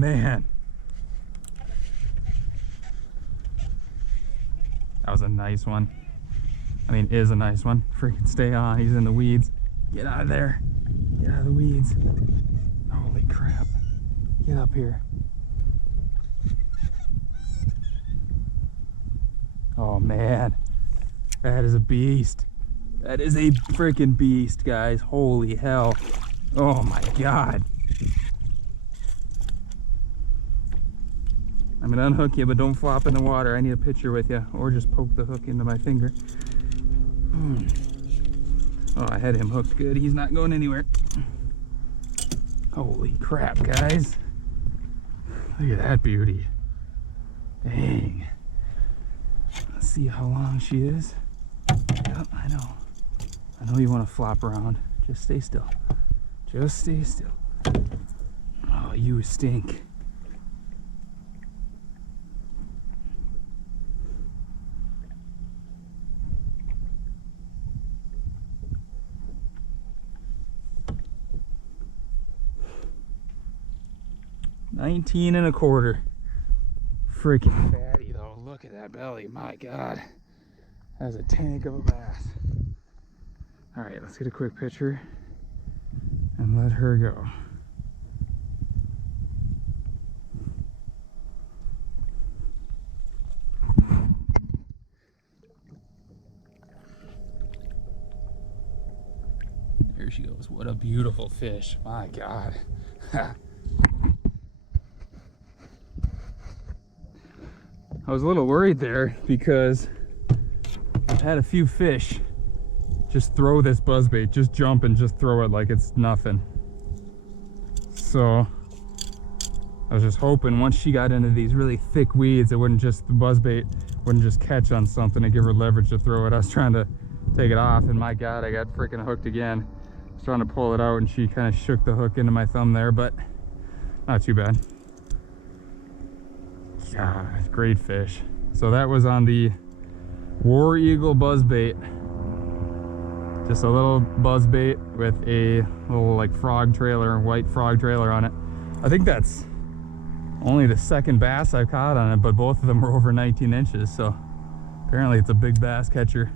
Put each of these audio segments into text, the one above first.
man. That was a nice one. I mean, is a nice one. Freaking stay on. He's in the weeds. Get out of there. Get out of the weeds. Holy crap. Get up here. Oh man. That is a beast. That is a freaking beast, guys. Holy hell. Oh my god. I'm gonna unhook you, but don't flop in the water. I need a picture with you, or just poke the hook into my finger. Oh, I had him hooked good. He's not going anywhere. Holy crap, guys. Look at that beauty. Dang. Let's see how long she is. Yep, I know. I know you want to flop around. Just stay still. Just stay still. Oh, you stink. $19.25. Freaking fatty though. Look at that belly. My god. That's a tank of a bass. Alright, let's get a quick picture and let her go. There she goes. What a beautiful fish. My god. I was a little worried there because I've had a few fish just throw this buzzbait, just jump and just throw it like it's nothing. So I was just hoping once she got into these really thick weeds, it wouldn't just, the buzzbait wouldn't just catch on something and give her leverage to throw it. I was trying to take it off, and my god, I got freaking hooked again. I was trying to pull it out and she kind of shook the hook into my thumb there, but not too bad. God, great fish. So that was on the War Eagle buzzbait. Just a little buzzbait with a little like frog trailer, white frog trailer on it. I think that's only the second bass I've caught on it, but both of them were over 19 inches. So apparently it's a big bass catcher.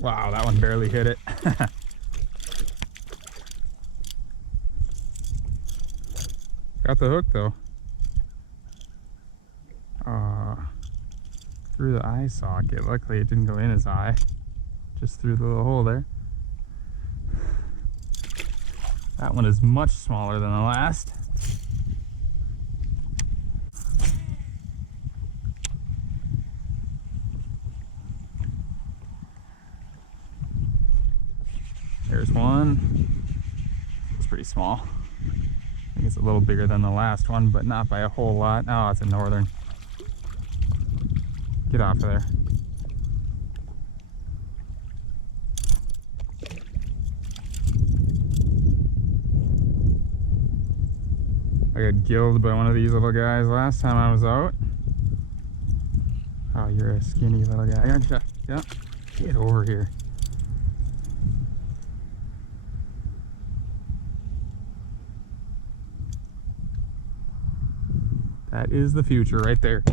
Wow, that one barely hit it. Got the hook though. Through the eye socket. Luckily it didn't go in his eye. Just through the little hole there. That one is much smaller than the last. There's one. It's pretty small. I think it's a little bigger than the last one, but not by a whole lot. Oh, it's a northern. Get off of there. I got gilled by one of these little guys last time I was out. Oh, you're a skinny little guy, aren't you? Yeah. Get over here. That is the future right there.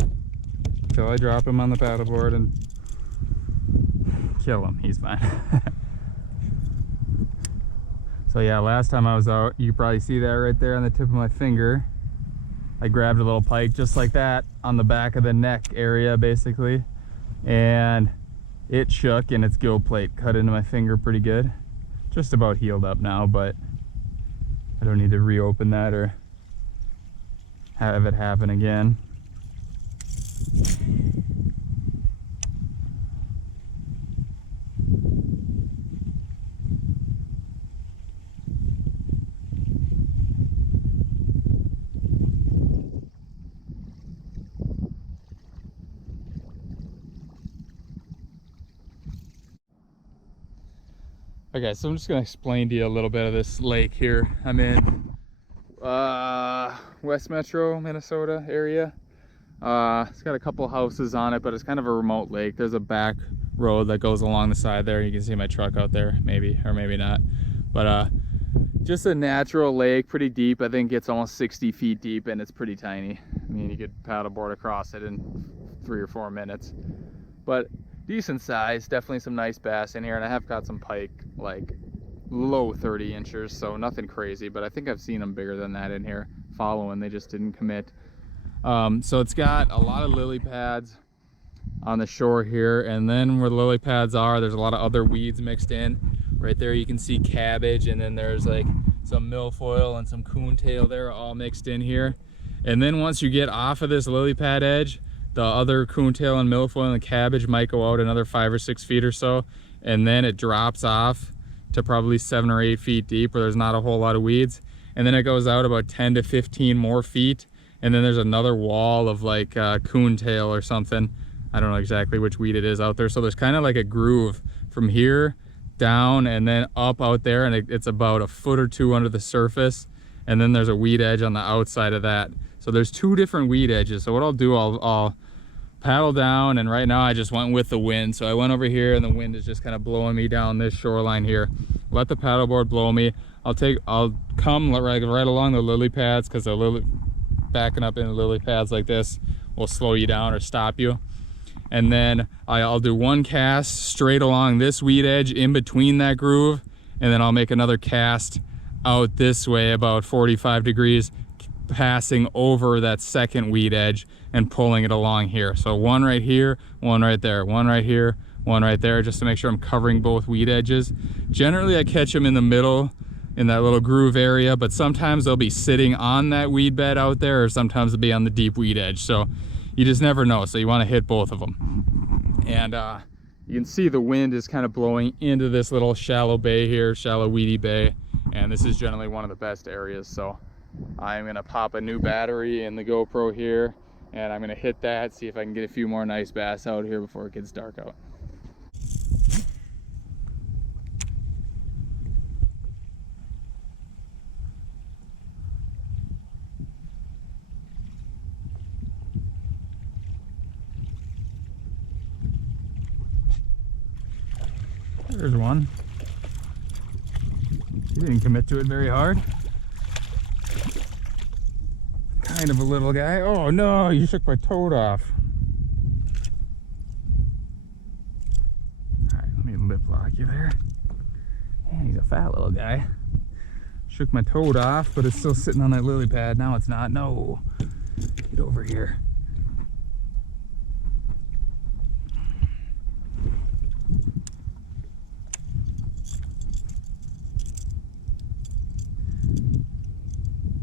Until I drop him on the paddleboard and kill him. He's fine. So yeah, last time I was out, you probably see that right there on the tip of my finger. I grabbed a little pike just like that on the back of the neck area basically, and it shook and its gill plate cut into my finger pretty good. Just about healed up now, but I don't need to reopen that or have it happen again. Okay, so I'm just gonna explain to you a little bit of this lake here. I'm in West Metro, Minnesota area. It's got a couple houses on it, but it's kind of a remote lake. There's a back road that goes along the side there. You can see my truck out there, maybe, or maybe not. But just a natural lake, pretty deep. I think it's almost 60 feet deep, and it's pretty tiny. I mean, you could paddleboard across it in 3 or 4 minutes. But decent size, definitely some nice bass in here, and I have got some pike, like low 30 inches, so nothing crazy, but I think I've seen them bigger than that in here following. They just didn't commit. So it's got a lot of lily pads on the shore here, and then where the lily pads are, there's a lot of other weeds mixed in. Right there you can see cabbage, and then there's like some milfoil and some coontail there, all mixed in here. And then once you get off of this lily pad edge, the other coontail and milfoil and the cabbage might go out another 5 or 6 feet or so, and then it drops off to probably 7 or 8 feet deep where there's not a whole lot of weeds. And then it goes out about 10 to 15 more feet, and then there's another wall of like coontail or something. I don't know exactly which weed it is out there. So there's kind of like a groove from here down and then up out there, and it's about a foot or two under the surface, and then there's a weed edge on the outside of that. So there's 2 different weed edges. So what I'll do, I'll paddle down, and right now I just went with the wind. So I went over here, and the wind is just kind of blowing me down this shoreline here. Let the paddleboard blow me. I'll come right along the lily pads, because the lily, backing up into lily pads like this will slow you down or stop you. And then I'll do one cast straight along this weed edge in between that groove, and then I'll make another cast out this way about 45 degrees, passing over that second weed edge and pulling it along here. So one right here, one right there, one right here, one right there, just to make sure I'm covering both weed edges. Generally I catch them in the middle in that little groove area, but sometimes they'll be sitting on that weed bed out there, or sometimes they'll be on the deep weed edge. So you just never know, so you want to hit both of them. And you can see the wind is kind of blowing into this little shallow bay here, shallow weedy bay, and this is generally one of the best areas. So I'm gonna pop a new battery in the GoPro here, and I'm gonna hit that, see if I can get a few more nice bass out here before it gets dark out. There's one. He didn't commit to it very hard. Kind of a little guy. Oh no, you shook my toad off. Alright, let me lip lock you there. Man, he's a fat little guy. Shook my toad off, but it's still sitting on that lily pad. Now it's not. No. Get over here.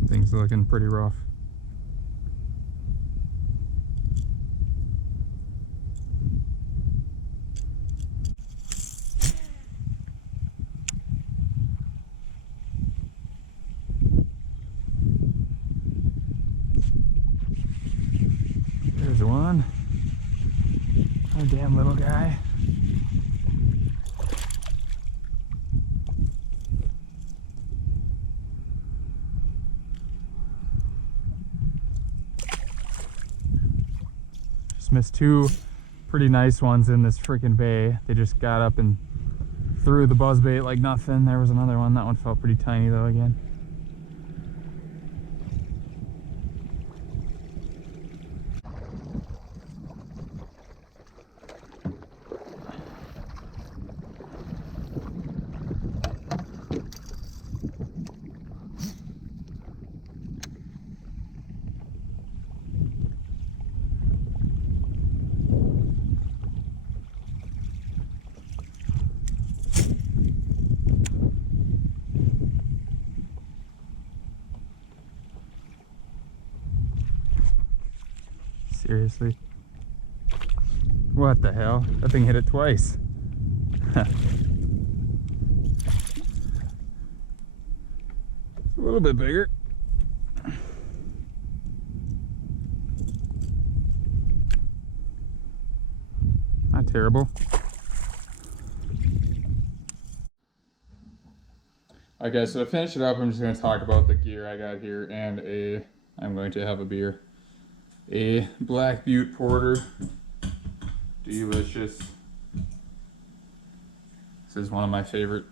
Things looking pretty rough. There's one. Oh, damn little guy. Missed 2 pretty nice ones in this freaking bay. They just got up and threw the buzzbait like nothing. There was another one. That one felt pretty tiny though again. Seriously? What the hell? That thing hit it twice. A little bit bigger. Not terrible. Okay, so to finish it up, I'm just going to talk about the gear I got here, and I'm going to have a beer. A Black Butte Porter. Delicious. This is one of my favorite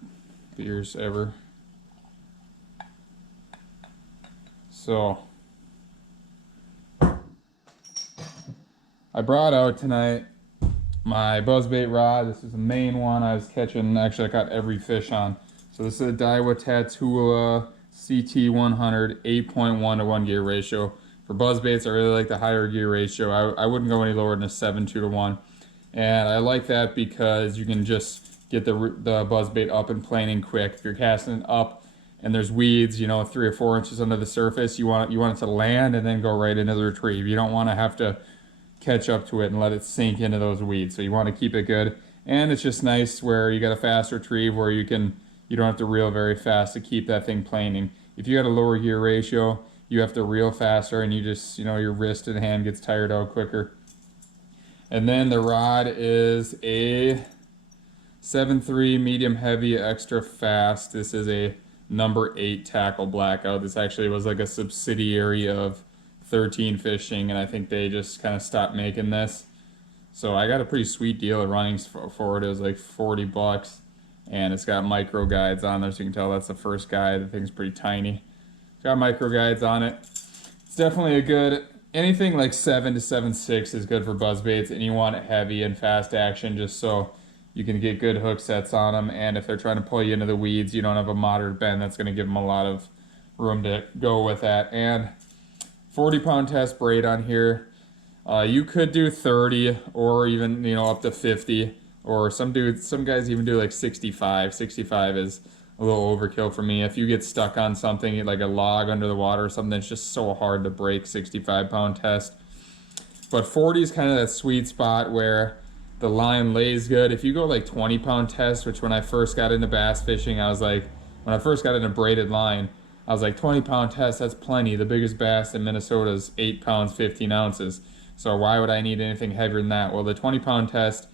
beers ever. So, I brought out tonight my Buzzbait rod. This is the main one I was catching. Actually, I caught every fish on. So this is a Daiwa Tatula CT100 8.1 to 1 gear ratio. For buzzbaits, I really like the higher gear ratio. I wouldn't go any lower than a 7.2 to 1. And I like that because you can just get the buzzbait up and planing quick. If you're casting it up and there's weeds, you know, 3 or 4 inches under the surface, you want it to land and then go right into the retrieve. You don't want to have to catch up to it and let it sink into those weeds. So you want to keep it good. And it's just nice where you got a fast retrieve where you don't have to reel very fast to keep that thing planing. If you got a lower gear ratio, you have to reel faster and you just, you know, your wrist and hand gets tired out quicker. And then the rod is a 7.3 medium heavy extra fast. This is a number 8 tackle blackout. This actually was like a subsidiary of 13 Fishing, and I think they just kind of stopped making this. So I got a pretty sweet deal at Runnings for it. It was like 40 bucks, and it's got micro guides on there, so you can tell that's the first guide. The thing's pretty tiny. It's got micro guides on it. It's definitely a good, anything like 7 to 7.6 is good for buzzbaits, and you want it heavy and fast action just so you can get good hook sets on them. And if they're trying to pull you into the weeds, you don't have a moderate bend that's going to give them a lot of room to go with that. And 40-pound test braid on here. You could do 30 or even, you know, up to 50, or some guys even do like 65. 65 is a little overkill for me. If you get stuck on something like a log under the water or something, it's just so hard to break 65-pound test. But 40 is kind of that sweet spot where the line lays good. If you go like 20-pound test, which when I first got into bass fishing, I was like, when I first got into braided line, I was like, 20-pound test, that's plenty. The biggest bass in Minnesota is 8 pounds, 15 ounces. So why would I need anything heavier than that? Well, the 20-pound test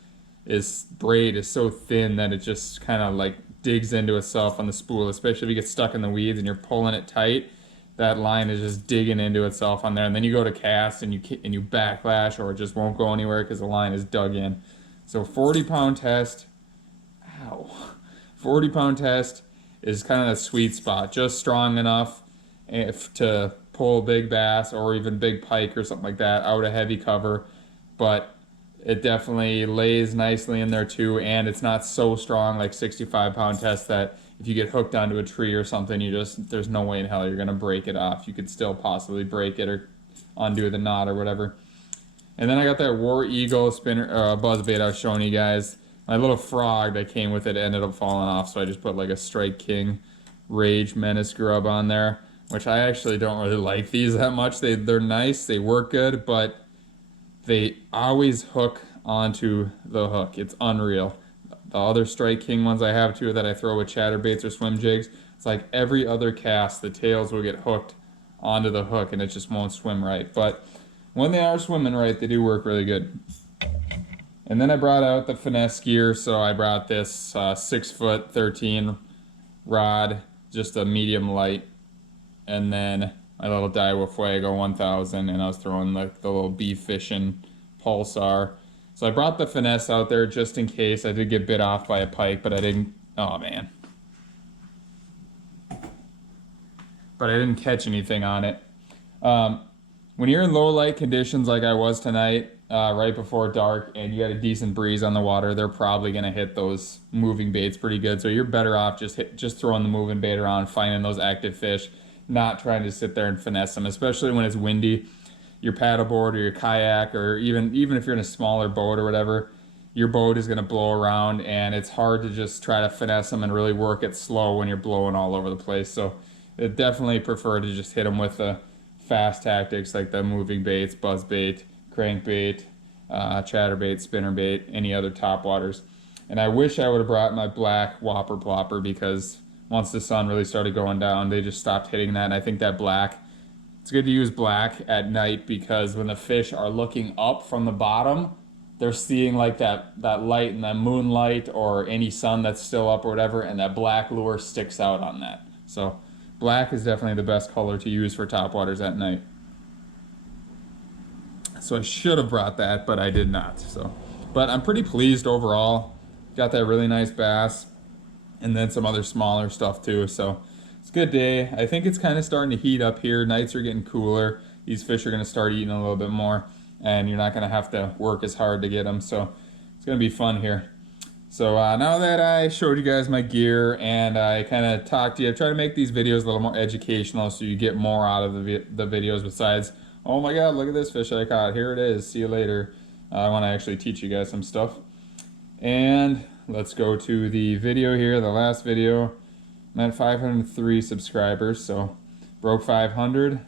braid is so thin that it just kind of like digs into itself on the spool, especially if you get stuck in the weeds and you're pulling it tight. That line is just digging into itself on there. And then you go to cast and you backlash, or it just won't go anywhere because the line is dug in. So 40-pound test, 40-pound test is kind of that sweet spot, just strong enough to pull big bass or even big pike or something like that out of heavy cover, but it definitely lays nicely in there too, and it's not so strong like 65-pound test that if you get hooked onto a tree or something, there's no way in hell you're gonna break it off. You could still possibly break it or undo the knot or whatever. And then I got that War Eagle spinner buzzbait I was showing you guys. My little frog that came with it ended up falling off, so I just put like a Strike King Rage Menace grub on there, which I actually don't really like these that much. They're nice, they work good, but they always hook onto the hook. It's unreal. The other Strike King ones I have too that I throw with chatterbaits or swim jigs, it's like every other cast, the tails will get hooked onto the hook and it just won't swim right. But when they are swimming right, they do work really good. And then I brought out the finesse gear, so I brought this 6'13" rod, just a medium light, and then my little Daiwa Fuego 1000, and I was throwing like the little beef fishing pulsar. So I brought the finesse out there just in case. I did get bit off by a pike, but I didn't, oh man. But I didn't catch anything on it. When you're in low light conditions like I was tonight, right before dark, and you got a decent breeze on the water, they're probably going to hit those moving baits pretty good. So you're better off just throwing the moving bait around, finding those active fish, not trying to sit there and finesse them, especially when it's windy. Your paddleboard or your kayak, or even if you're in a smaller boat or whatever, your boat is going to blow around, and it's hard to just try to finesse them and really work it slow when you're blowing all over the place. So I definitely prefer to just hit them with the fast tactics like the moving baits, buzzbait, crankbait, chatterbait, spinnerbait, any other topwaters. And I wish I would have brought my black whopper plopper, because once the sun really started going down, they just stopped hitting that. And I think that black, it's good to use black at night, because when the fish are looking up from the bottom, they're seeing like that light and that moonlight or any sun that's still up or whatever, and that black lure sticks out on that. So black is definitely the best color to use for topwaters at night. So I should have brought that, but I did not. So, but I'm pretty pleased overall. Got that really nice bass, and then some other smaller stuff too. So it's a good day. I think it's kind of starting to heat up here. Nights are getting cooler. These fish are going to start eating a little bit more, and you're not going to have to work as hard to get them. So it's going to be fun here. So now that I showed you guys my gear and I kind of talked to you, I try to make these videos a little more educational so you get more out of the videos besides, oh my god, look at this fish I caught. Here it is. See you later. I want to actually teach you guys some stuff. And let's go to the video here, the last video. I'm at 503 subscribers, so broke 500.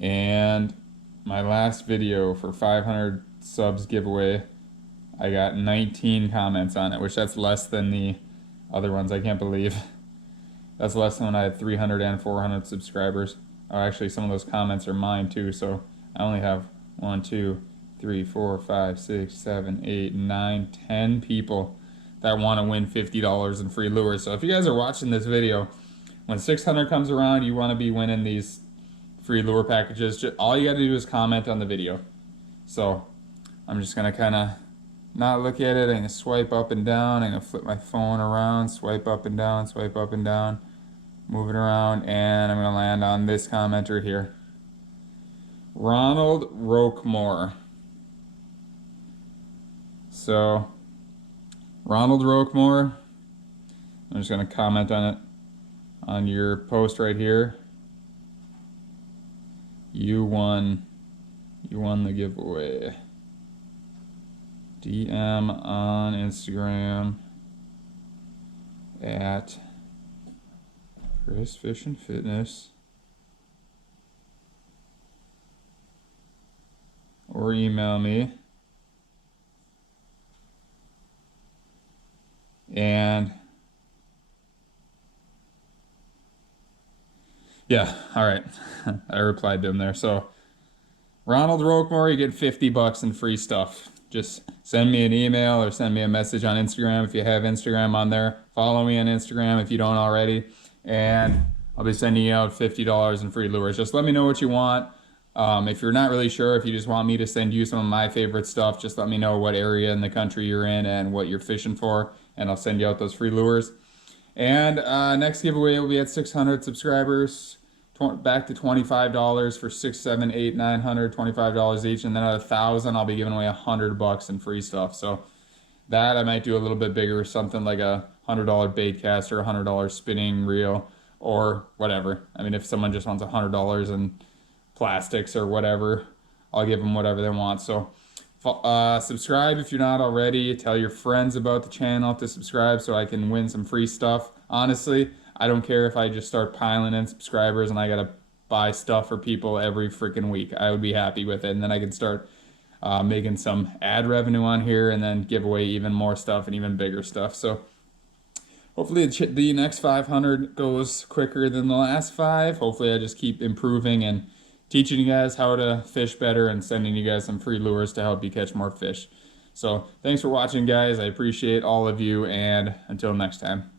And my last video for 500 subs giveaway, I got 19 comments on it, which that's less than the other ones. I can't believe. That's less than when I had 300 and 400 subscribers. Oh, actually, some of those comments are mine too, so I only have 1, 2, 3, 4, 5, 6, 7, 8, 9, 10 people that want to win $50 in free lures. So if you guys are watching this video, when 600 comes around, you want to be winning these free lure packages. All you got to do is comment on the video. So I'm just going to kind of not look at it. I'm going to swipe up and down. I'm going to flip my phone around, swipe up and down, swipe up and down, move it around, and I'm going to land on this commenter here. Ronald Roquemore. So, Ronald Roquemore, I'm just going to comment on it on your post right here. You won the giveaway. DM on Instagram at Chris Fishing Fitness, or email me. And yeah, all right. I replied to him there. So Ronald Roquemore, you get $50 in free stuff. Just send me an email or send me a message on Instagram if you have Instagram on there. Follow me on Instagram if you don't already. And I'll be sending you out $50 in free lures. Just let me know what you want. If you're not really sure, if you just want me to send you some of my favorite stuff, just let me know what area in the country you're in and what you're fishing for, and I'll send you out those free lures. And next giveaway will be at 600 subscribers. Back to $25 for 6, 7, 8, 900, $25 each, and then at 1,000 I'll be giving away $100 in free stuff. So that I might do a little bit bigger, something like a $100 bait caster, $100 spinning reel, or whatever. I mean, if someone just wants $100 in plastics or whatever, I'll give them whatever they want. So subscribe if you're not already. Tell your friends about the channel to subscribe so I can win some free stuff. Honestly, I don't care if I just start piling in subscribers and I gotta buy stuff for people every freaking week. I would be happy with it, and then I can start making some ad revenue on here and then give away even more stuff and even bigger stuff. So hopefully the next 500 goes quicker than the last 5. Hopefully I just keep improving and teaching you guys how to fish better and sending you guys some free lures to help you catch more fish. So thanks for watching, guys. I appreciate all of you, and until next time.